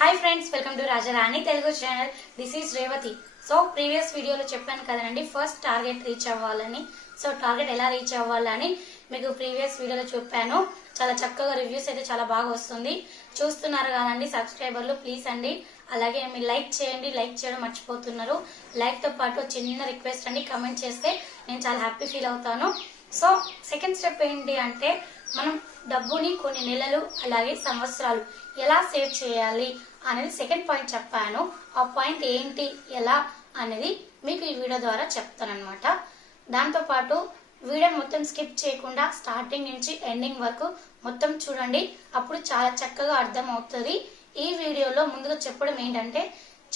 Hi friends welcome to Rajarani Telugu channel this is Revathi so previous వీడియోలో చెప్పాను కదండి first target reach అవ్వాలని. So target ఎలా reach అవ్వాలని మీకు ప్రీవియస్ వీడియోలో చెప్పాను. చాలా చక్కగా రివ్యూస్ అయితే చాలా బాగా వస్తుంది. చూస్తున్నారు కదండి సబ్స్క్రైబర్లు ప్లీజ్ అండి. అలాగే మీరు లైక్ చేయండి లైక్ చేయడం మర్చిపోతున్నారు. లైక్తో పాటు చిన్న రిక్వెస్ట్ అండి కమెంట్ చేస్తే నేను చాలా హ్యాపీ ఫీల్ అవుతాను. సో సెకండ్ స్టెప్ ఏంటి అంటే మనం డబ్బుని కొన్ని నెలలు అలాగే సంవత్సరాలు ఎలా సేవ్ చేయాలి? అనేది సెకండ్ పాయింట్ చెప్పాను. ఆ పాయింట్ ఏంటి ఎలా అనేది మీకు ఈ వీడియో ద్వారా చెప్తానమాట దాంతోపాటు వీడియో మొత్తం స్కిప్ చేయకుండా స్టార్టింగ్ నుంచి ఎండింగ్ వరకు మొత్తం చూడండి. అప్పుడు చాలా చక్కగా అర్థం అవుతుంది ఈ వీడియోలో ముందుగా చెప్పడం ఏంటంటే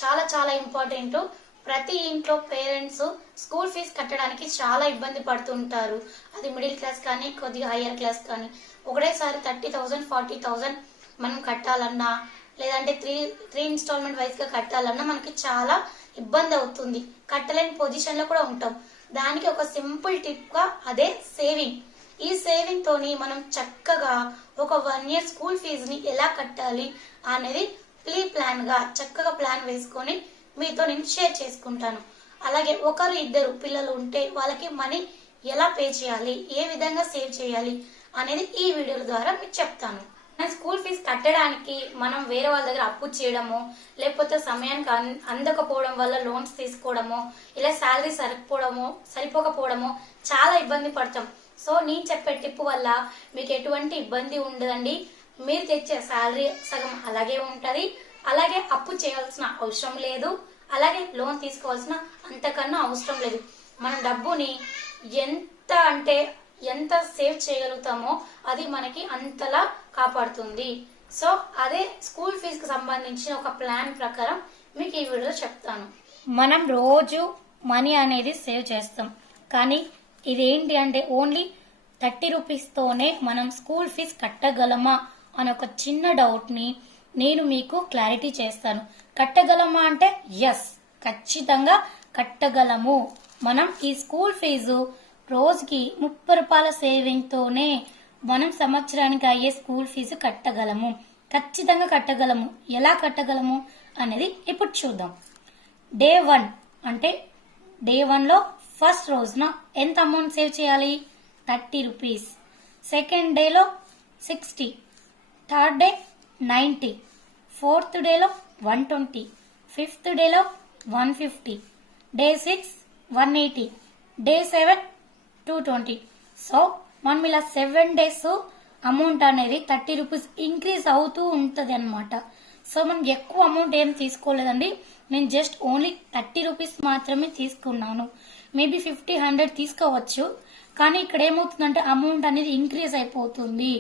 చాలా చాలా ఇంపార్టెంట్ ప్రతి ఇంట్లో పేరెంట్స్ స్కూల్ ఫీజు కట్టడానికి చాలా ఇబ్బంది పడుతుంటారు. అది మిడిల్ క్లాస్ కానీ కొద్దిగా హయ్యర్ క్లాస్ కానీ. ఒకటేసారి థర్టీ థౌజండ్ ఫార్టీ థౌజండ్ మనం కట్టాలన్నా లేదంటే త్రీ త్రీ ఇన్స్టాల్మెంట్ వైజ్గా కట్టాలన్నా మనకి చాలా ఇబ్బంది అవుతుంది. కట్టలేని పొజిషన్లో కూడా ఉంటాం. దానికి ఒక సింపుల్ టిప్గా అదే సేవింగ్ ఈ సేవింగ్ తోని మనం చక్కగా ఒక వన్ ఇయర్ స్కూల్ ఫీజుని ఎలా కట్టాలి అనేది ప్రీ ప్లాన్గా చక్కగా ప్లాన్ వేసుకొని మీతో నేను షేర్ చేసుకుంటాను. అలాగే ఒకరు ఇద్దరు పిల్లలు ఉంటే వాళ్ళకి మనీ ఎలా పే చేయాలి ఏ విధంగా సేవ్ చేయాలి అనేది ఈ వీడియోల ద్వారా మీకు చెప్తాను. స్కూల్ ఫీజు కట్టడానికి మనం వేరే వాళ్ళ దగ్గర అప్పు చేయడము లేకపోతే సమయానికి అందకపోవడం వల్ల లోన్స్ తీసుకోవడము ఇలా శాలరీ సరిపోవడము సరిపోకపోవడము చాలా ఇబ్బంది పడతాం. సో నేను చెప్పే టిప్ వల్ల మీకు ఎటువంటి ఇబ్బంది ఉండదండి. మీరు తెచ్చే శాలరీ సగం అలాగే ఉంటుంది. అలాగే అప్పు చేయాల్సిన అవసరం లేదు. అలాగే లోన్ తీసుకోవాల్సిన అంతకన్నా అవసరం లేదు. మన డబ్బుని ఎంత అంటే ఎంత సేవ్ చేయగలుగుతామో అది మనకి అంతలా కాపాడుతుంది. సో అదే స్కూల్ ఫీజుకి సంబంధించిన ఒక ప్లాన్ ప్రకారం మీకు ఈ వీడియోలో చెప్తాను. మనం రోజు మనీ అనేది సేవ్ చేస్తాం. కానీ ఇదేంటి అంటే ఓన్లీ థర్టీ రూపీస్తోనే మనం స్కూల్ ఫీజు కట్టగలమా అనే ఒక చిన్న డౌట్ని నేను మీకు క్లారిటీ చేస్తాను. కట్టగలమా అంటే ఎస్ ఖచ్చితంగా కట్టగలము. మనం ఈ స్కూల్ ఫీజు రోజుకి ముప్పై రూపాయల సేవింగ్తోనే మనం సంవత్సరానికి అయ్యే స్కూల్ ఫీజు కట్టగలము? ఖచ్చితంగా కట్టగలము. ఎలా కట్టగలము అనేది ఇప్పుడు చూద్దాం. డే వన్ అంటే డే వన్లో ఫస్ట్ రోజున ఎంత అమౌంట్ సేవ్ చేయాలి? Thirty rupees. సెకండ్ డేలో sixty. Third day ninety. Fourth డేలో వన్ ట్వంటీ. ఫిఫ్త్ డేలో one fifty. Day six one eighty. Day seven two twenty. So మనం ఇలా సెవెన్ డేస్ అమౌంట్ అనేది థర్టీ రూపీస్ ఇంక్రీజ్ అవుతూ ఉంటుంది అనమాట సో మనం ఎక్కువ అమౌంట్ ఏం తీసుకోలేదండి. నేను జస్ట్ ఓన్లీ థర్టీ రూపీస్ మాత్రమే తీసుకున్నాను. మేబీ ఫిఫ్టీ హండ్రెడ్ తీసుకోవచ్చు. కానీ ఇక్కడ ఏమవుతుందంటే అమౌంట్ అనేది ఇంక్రీజ్ అయిపోతుంది.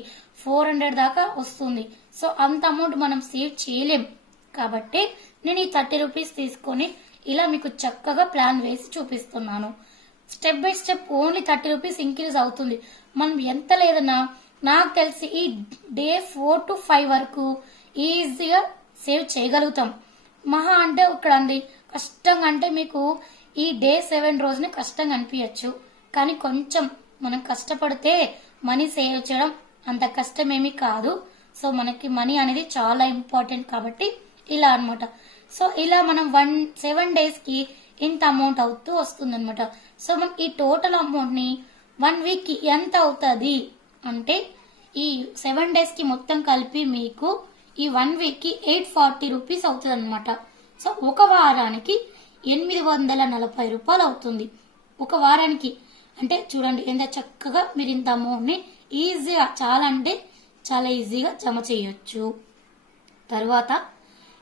ఫోర్ హండ్రెడ్ దాకా వస్తుంది. సో అంత అమౌంట్ మనం సేవ్ చేయలేం. కాబట్టి నేను ఈ థర్టీ రూపీస్ తీసుకొని ఇలా మీకు చక్కగా ప్లాన్ వేసి చూపిస్తున్నాను. Step by step only thirty rupees increase అవుతుంది. మనం ఎంత లేదన్నా నాకు తెలిసి ఈ డే ఫోర్ టు ఫైవ్ వరకు ఈజీగా సేవ్ చేయగలుగుతాం. మహా అంటే ఇక్కడ అండి కష్టంగా అంటే మీకు ఈ డే సెవెన్ రోజుని కష్టంగా అనిపించచ్చు కానీ కొంచెం మనం కష్టపడితే మనీ సేవ్ చేయడం అంత కష్టమేమీ కాదు. సో మనకి మనీ అనేది చాలా ఇంపార్టెంట్ కాబట్టి ఇలా అన్నమాట. సో ఇలా మనం వన్ సెవెన్ డేస్కి ఇంత అమౌంట్ అవుతూ వస్తుంది అనమాట సో మనం ఈ టోటల్ అమౌంట్ని వన్ వీక్కి ఎంత అవుతుంది అంటే ఈ సెవెన్ డేస్కి మొత్తం కలిపి మీకు ఈ వన్ వీక్కి ఎయిట్ ఫార్టీ రూపీస్ అవుతుంది అనమాట సో ఒక వారానికి ఎనిమిది వందల నలభై రూపాయలు అవుతుంది. ఒక వారానికి. అంటే చూడండి ఎంత చక్కగా మీరు ఇంత అమౌంట్ని ఈజీగా చాలా అంటే చాలా ఈజీగా జమ చేయొచ్చు. తర్వాత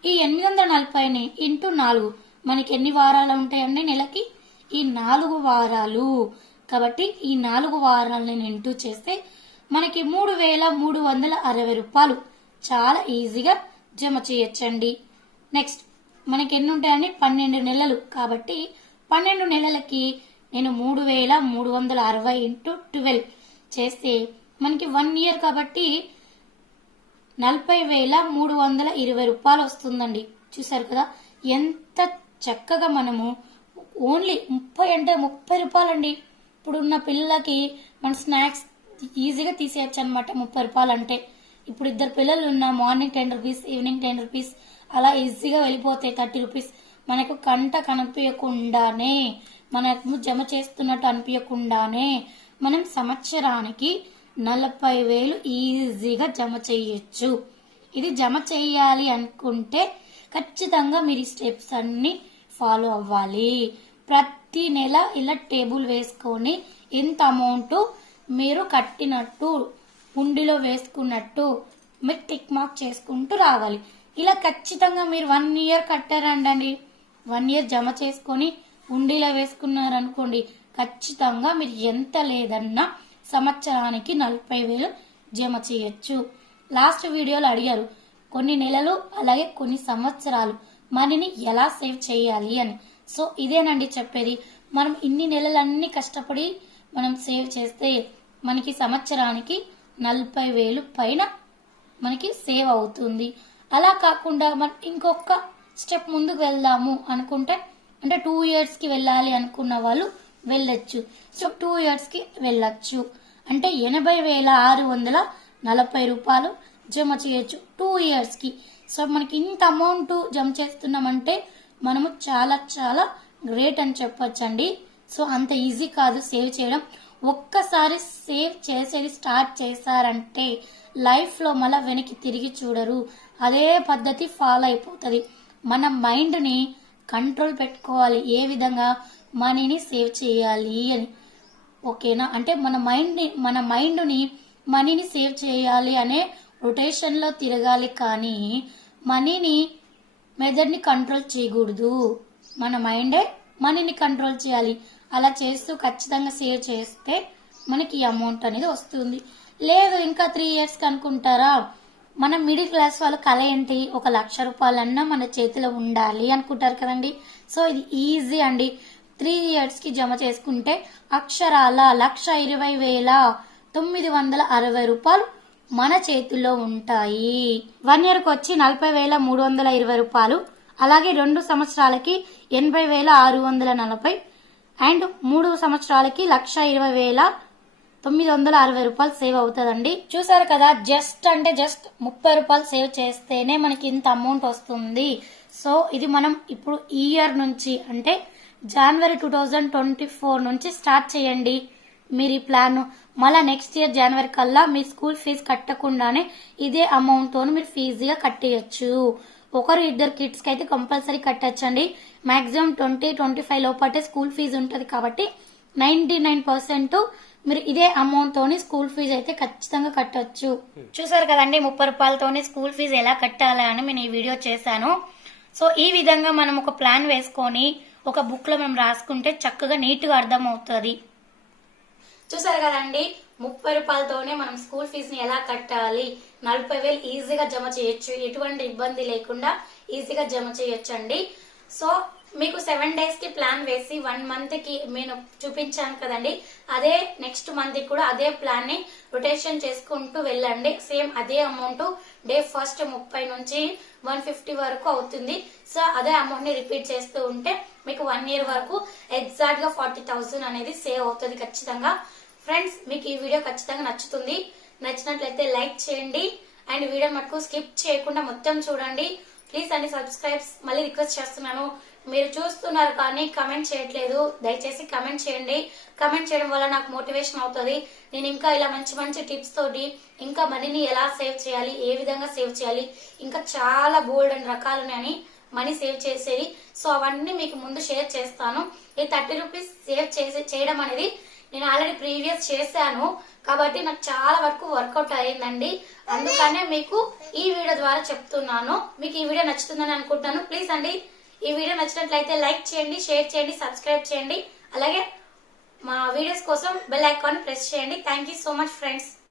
ఈ ఎనిమిది వందల నలభైని ఇంటూ నాలుగు. మనకి ఎన్ని వారాలు ఉంటాయండి నెలకి? ఈ నాలుగు వారాలు. కాబట్టి ఈ నాలుగు వారాలని నేను ఇంటూ చేస్తే మనకి మూడు వేల మూడు వందల అరవై రూపాయలు. చాలా ఈజీగా జమ చేయొచ్చండి. నెక్స్ట్ మనకి ఎన్ని ఉంటాయండి? పన్నెండు నెలలు. కాబట్టి పన్నెండు నెలలకి నేను మూడు వేల మూడు వందల అరవై ఇంటూ ట్వెల్వ్ చేస్తే మనకి వన్ ఇయర్ కాబట్టి నలభై వేల మూడు వందల ఇరవై రూపాయలు వస్తుందండి. చూసారు కదా? ఎంత చక్కగా మనము ఓన్లీ ముప్పై అంటే ముప్పై రూపాయలండి. ఇప్పుడున్న పిల్లలకి మన స్నాక్స్ ఈజీగా తీసేయచ్చు అనమాట ముప్పై రూపాయలు అంటే ఇప్పుడు ఇద్దరు పిల్లలు ఉన్న morning ten rupees evening ten rupees అలా ఈజీగా వెళ్ళిపోతాయి థర్టీ రూపీస్. మనకు కంట కనిపించకుండానే మనకు జమ చేస్తున్నట్టు అనిపించకుండానే మనం సంవత్సరానికి నలభై వేలు ఈజీగా జమ చేయొచ్చు. ఇది జమ చేయాలి అనుకుంటే ఖచ్చితంగా మీరు ఈ స్టెప్స్ అన్నీ ఫాలో అవ్వాలి. ప్రతి నెల ఇలా టేబుల్ వేసుకొని ఎంత అమౌంట్ మీరు కట్టినట్టు ఉండిలో వేసుకున్నట్టు మీరు టిక్ మార్క్ చేసుకుంటూ రావాలి. ఇలా ఖచ్చితంగా మీరు వన్ ఇయర్ కట్టారండి వన్ ఇయర్ జమ చేసుకొని ఉండిలో వేసుకున్నారనుకోండి ఖచ్చితంగా మీరు ఎంత లేదన్నా సంవత్సరానికి నలభై వేలు జమ చేయొచ్చు. లాస్ట్ వీడియోలో అడిగారు కొన్ని నెలలు అలాగే కొన్ని సంవత్సరాలు. మనీని ఎలా సేవ్ చేయాలి అని. సో ఇదేనండి చెప్పేది. మనం ఇన్ని నెలలన్నీ కష్టపడి మనం సేవ్ చేస్తే మనకి సంవత్సరానికి నలభై వేలు పైన మనకి సేవ్ అవుతుంది. అలా కాకుండా మనం ఇంకొక స్టెప్ ముందుకు వెళ్దాము అనుకుంటే అంటే టూ ఇయర్స్కి వెళ్ళాలి అనుకున్న వాళ్ళు వెళ్ళొచ్చు. సో టూ ఇయర్స్కి వెళ్ళొచ్చు. అంటే ఎనభై వేల ఆరు వందల నలభై రూపాయలు జమ చేయొచ్చు. టూ ఇయర్స్కి సో మనకి ఇంత అమౌంట్ జమ చేస్తున్నామంటే మనము చాలా చాలా గ్రేట్ అని చెప్పొచ్చండి. సో అంత ఈజీ కాదు సేవ్ చేయడం. ఒక్కసారి సేవ్ చేసేది స్టార్ట్ చేశారంటే లైఫ్లో మళ్ళీ వెనక్కి తిరిగి చూడరు. అదే పద్ధతి ఫాలో అయిపోతుంది. మన మైండ్ని కంట్రోల్ పెట్టుకోవాలి. ఏ విధంగా? మనీని సేవ్ చేయాలి అని. ఓకేనా అంటే మన మైండ్ని మన మైండ్ని మనీని సేవ్ చేయాలి అనే రొటేషన్లో తిరగాలి కానీ మనీని మెదడ్ని కంట్రోల్ చేయకూడదు. మన మైండే మనీని కంట్రోల్ చేయాలి. అలా చేస్తూ ఖచ్చితంగా సేవ్ చేస్తే మనకి అమౌంట్ అనేది వస్తుంది. లేదు ఇంకా త్రీ ఇయర్స్ అనుకుంటారా? మన మిడిల్ క్లాస్ వాళ్ళ కళ ఏంటి? ఒక లక్ష రూపాయలన్నా మన చేతిలో ఉండాలి అనుకుంటారు కదండి. సో ఇది ఈజీ అండి. త్రీ ఇయర్స్కి జమ చేసుకుంటే అక్షరాల లక్ష ఇరవై వేల తొమ్మిది వందల అరవై రూపాయలు మన చేతుల్లో ఉంటాయి. వన్ ఇయర్కి వచ్చి నలభై వేల మూడు వందల ఇరవై రూపాయలు అలాగే రెండు సంవత్సరాలకి ఎనభై వేల ఆరు వందల నలభై అండ్ మూడు సంవత్సరాలకి లక్ష ఇరవై వేల తొమ్మిది వందల అరవై రూపాయలు సేవ్ అవుతుందండి. చూసారు కదా జస్ట్ అంటే జస్ట్ ముప్పై రూపాయలు సేవ్ చేస్తేనే మనకి ఇంత అమౌంట్ వస్తుంది. సో ఇది మనం ఇప్పుడు ఈ ఇయర్ నుంచి అంటే జనవరి టూ థౌజండ్ ట్వంటీ ఫోర్ నుంచి స్టార్ట్ చేయండి. మీరు ఈ ప్లాన్ మళ్ళీ నెక్స్ట్ ఇయర్ జనవరి కల్లా మీ స్కూల్ ఫీజు కట్టకుండానే ఇదే అమౌంట్తో మీరు ఫీజుగా కట్టేయచ్చు. ఒకరు ఇద్దరు కిడ్స్కి అయితే కంపల్సరీ కట్టచ్చండి. మాక్సిమం ట్వంటీ ట్వంటీ ఫైవ్ లోపటే స్కూల్ ఫీజు ఉంటుంది కాబట్టి నైన్టీ నైన్ పర్సెంట్ మీరు ఇదే అమౌంట్ తోని స్కూల్ ఫీజు అయితే ఖచ్చితంగా కట్టొచ్చు. చూసారు కదండి ముప్పై రూపాయలతోని స్కూల్ ఫీజు ఎలా కట్టాలి అని నేను ఈ వీడియో చేశాను. సో ఈ విధంగా మనం ఒక ప్లాన్ వేసుకొని ఒక బుక్లో రాసుకుంటే చక్కగా నీట్గా అర్థం అవుతుంది చూసారు కదండి? ముప్పై రూపాయలతోనే మనం స్కూల్ ఫీజుని ఎలా కట్టాలి? నలభై వేలు ఈజీగా జమ చేయొచ్చు. ఎటువంటి ఇబ్బంది లేకుండా ఈజీగా జమ చేయొచ్చు అండి సో మీకు సెవెన్ డేస్కి ప్లాన్ వేసి వన్ మంత్కి నేను చూపించాను కదండి. అదే నెక్స్ట్ మంత్ కూడా అదే ప్లాన్ని రొటేషన్ చేసుకుంటూ వెళ్ళండి. సేమ్ అదే అమౌంట్ డే ఫస్ట్ ముప్పై నుంచి వన్ ఫిఫ్టీ వరకు అవుతుంది. సో అదే అమౌంట్ని రిపీట్ చేస్తూ ఉంటే మీకు వన్ ఇయర్ వరకు ఎగ్జాక్ట్గా ఫార్టీ థౌసండ్ అనేది సేవ్ అవుతుంది ఖచ్చితంగా. ఫ్రెండ్స్ మీకు ఈ వీడియో ఖచ్చితంగా నచ్చుతుంది. నచ్చినట్లయితే లైక్ చేయండి. అండ్ వీడియో మటుకు స్కిప్ చేయకుండా మొత్తం చూడండి. ప్లీజ్ అండి సబ్స్క్రైబ్స్ మళ్ళీ రిక్వెస్ట్ చేస్తున్నాను. మీరు చూస్తున్నారు కానీ కమెంట్ చేయట్లేదు. దయచేసి కమెంట్ చేయండి. కమెంట్ చేయడం వల్ల నాకు మోటివేషన్ అవుతుంది. నేను ఇంకా ఇలా మంచి మంచి టిప్స్ తోటి ఇంకా మనీని ఎలా సేవ్ చేయాలి ఏ విధంగా సేవ్ చేయాలి ఇంకా చాలా బోల్డ్ అండ్ రకాలు ఉన్నాయని మనీ సేవ్ చేసేది. సో అవన్నీ మీకు ముందు షేర్ చేస్తాను. ఈ థర్టీ రూపీస్ సేవ్ చేసే చేయడం అనేది నేను ఆల్రెడీ ప్రీవియస్ చేశాను. కాబట్టి నాకు చాలా వరకు వర్కౌట్ అయిందండి. అందుకనే మీకు ఈ వీడియో ద్వారా చెప్తున్నాను. మీకు ఈ వీడియో నచ్చుతుందని అనుకుంటున్నాను. ప్లీజ్ అండి ఈ వీడియో నచ్చినట్లయితే లైక్ చేయండి షేర్ చేయండి సబ్స్క్రైబ్ చేయండి. అలాగే మా వీడియోస్ కోసం బెల్ ఐకాన్ ప్రెస్ చేయండి. Thank you so much friends